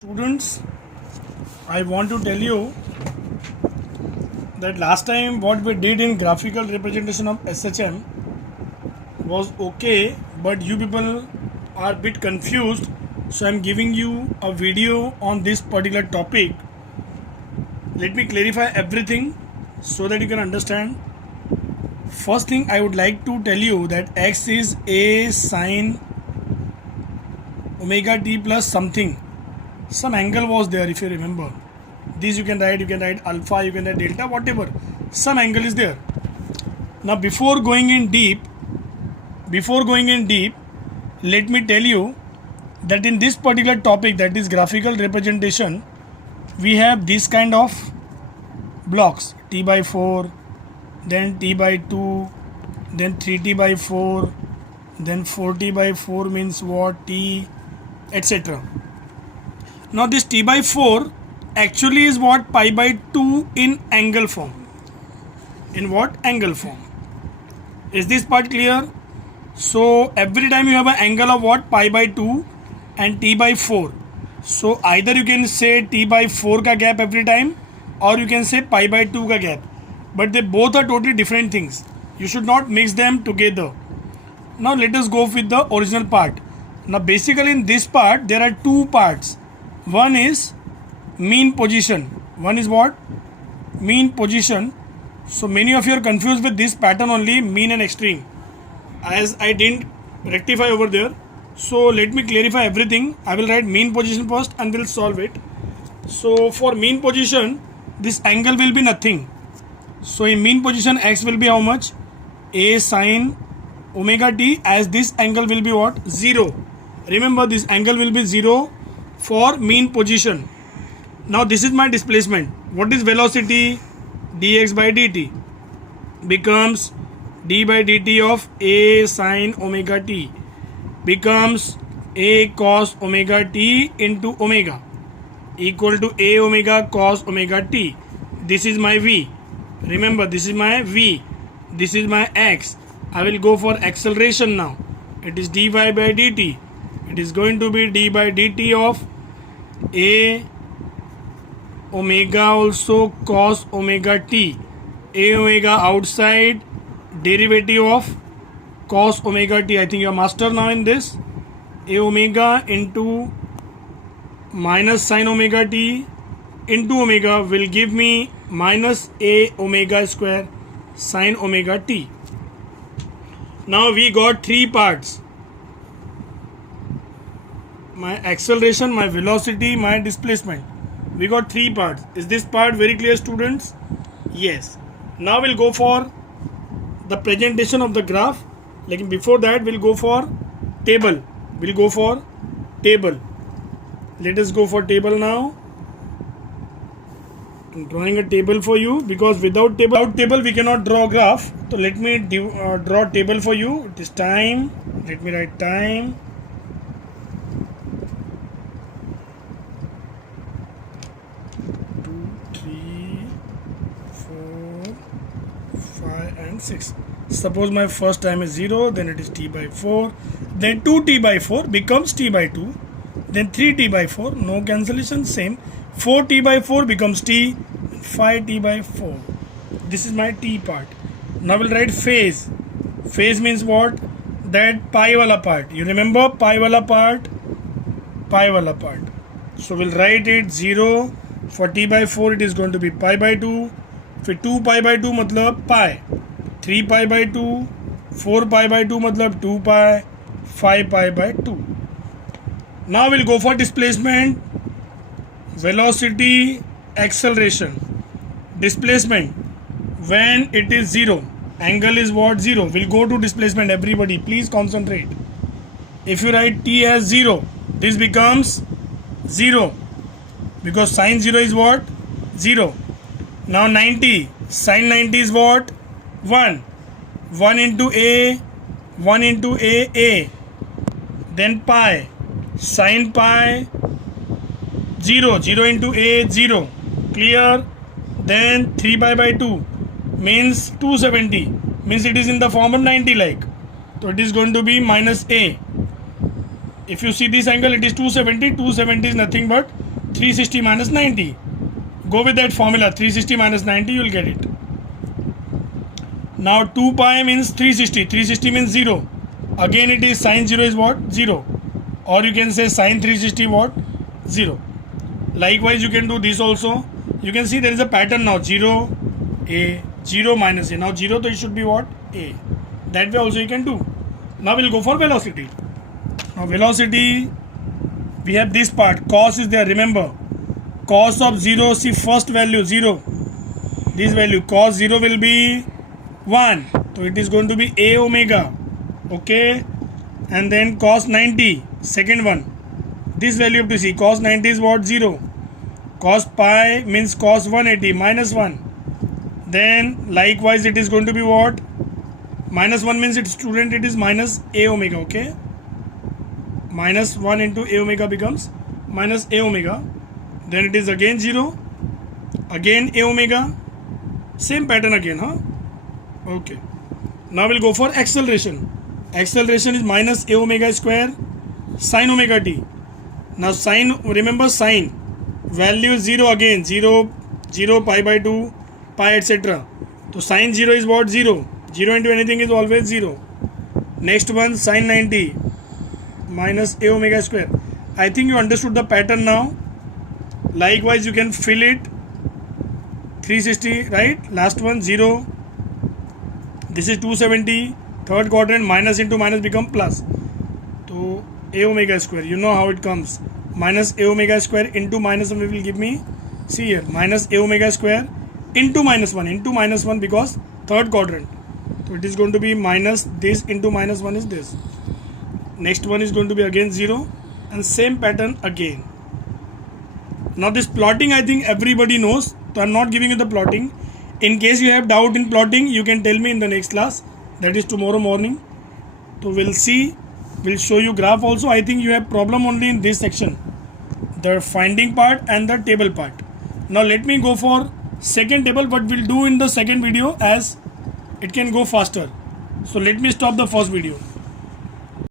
Students, I want to tell you that last time what we did in graphical representation of SHM was okay, but you people are a bit confused, so I am giving you a video on this particular topic. Let me clarify everything so that you can understand. First thing I would like to tell you that x is a sine omega t plus something. Some angle was there, if you remember. This you can write alpha, you can write delta, whatever. Some angle is there. Now before going in deep, let me tell you that in this particular topic, that is graphical representation, we have this kind of blocks: t by 4, then t by 2, then 3t by 4, then 4t by 4 means what, t, etc. Now this t by 4 actually is what, pi by 2 in angle form. In what? Angle form. Is this part clear? So every time you have an angle of what, pi by 2 and t by 4. So either you can say t by 4 ka gap every time, or you can say pi by 2 ka gap. But they both are totally different things. You should not mix them together. Now let us go with the original part. Now basically in this part there are two parts. One is mean position. One is what? Mean position. So many of you are confused with this pattern only, mean and extreme. As I didn't rectify over there. So let me clarify everything. I will write mean position first and we'll solve it. So for mean position, this angle will be nothing. So in mean position, x will be how much? A sine omega t, as this angle will be what? 0. Remember, this angle will be 0 for mean position. Now this is my displacement. What is velocity? Dx by dt becomes d by dt of a sine omega t becomes a cos omega t into omega equal to a omega cos omega t. This is my v. Remember, this is my v. This is my x. I will go for acceleration now. It is dy by dt. It is going to be d by dt of a omega also cos omega t. A omega outside, derivative of cos omega t. I think you are master now in this. A omega into minus sin omega t into omega will give me minus a omega square sin omega t. Now we got three parts: my acceleration, my velocity, my displacement. We got three parts. Is this part very clear, students? Yes. Now we'll go for the presentation of the graph. Like before that, we'll go for table. Let us go for table now. I'm drawing a table for you because without table we cannot draw a graph. So let me draw a table for you. It is time. Let me write time. 5 and 6. Suppose my first time is 0, then it is t by 4, then 2t by 4 becomes t by 2, then 3t by 4, no cancellation, same, 4t by 4 becomes t, 5t by 4. This is my t part. Now we'll write phase. Phase means what? That pi wala part. You remember pi wala part? So we'll write it 0. For t by 4 it is going to be pi by 2. फिर 2 pi by 2 मतलब पाई, 3 pi by 2, 4 pi by 2 मतलब 2 पाई, 5 pi by 2. Now we'll go for displacement, velocity, acceleration. Displacement, when it is 0, angle is what? 0. We'll go to displacement, everybody, please concentrate. If you write t as 0, this becomes 0 because sin 0 is what? 0. Now 90, sin 90 is what? 1. 1 into a, 1 into a. Then pi, sin pi, 0. 0 into a, 0. Clear? Then 3 pi by 2 means 270. Means it is in the form of 90 like. So it is going to be minus a. If you see this angle, it is 270. 270 is nothing but 360 minus 90. Go with that formula, 360 minus 90, you will get it. Now 2 pi means 360, 360 means 0. Again it is sine 0 is what? 0. Or you can say sine 360 what? 0. Likewise you can do this also. You can see there is a pattern now, 0, A, 0 minus A. Now 0, so it should be what? A. That way also you can do. Now we'll go for velocity. Now velocity, we have this part, cos is there, remember. Cos of 0, see first value 0. This value, cos 0 will be 1. So it is going to be A omega. Okay. And then cos 90, second one. This value you have to see, cos 90 is what? 0. Cos pi means cos 180 minus 1. Then likewise it is going to be what? Minus 1 means it is minus A omega. Okay. Minus 1 into A omega becomes minus A omega. Then it is again 0. Again A omega. Same pattern again, huh? Okay. Now we'll go for acceleration. Acceleration is minus A omega square sine omega t. Now sine, remember sine. Value is 0 again. 0, 0, pi by 2, pi etc. So sine 0 is what? 0. 0 into anything is always 0. Next one, sine 90 minus A omega square. I think you understood the pattern now. Likewise you can fill it. 360, right? Last one, 0. This is 270. Third quadrant, minus into minus become plus. So A omega square, you know how it comes. Minus A omega square into minus 1 will give me, see here, minus A omega square into minus 1 because third quadrant. So it is going to be minus this into minus 1 is this. Next one is going to be again 0 and same pattern again. Now this plotting I think everybody knows. So I am not giving you the plotting. In case you have doubt in plotting, you can tell me in the next class. That is tomorrow morning. So we'll see. We'll show you graph also. I think you have problem only in this section. The finding part and the table part. Now let me go for second table. What we'll do in the second video as it can go faster. So let me stop the first video.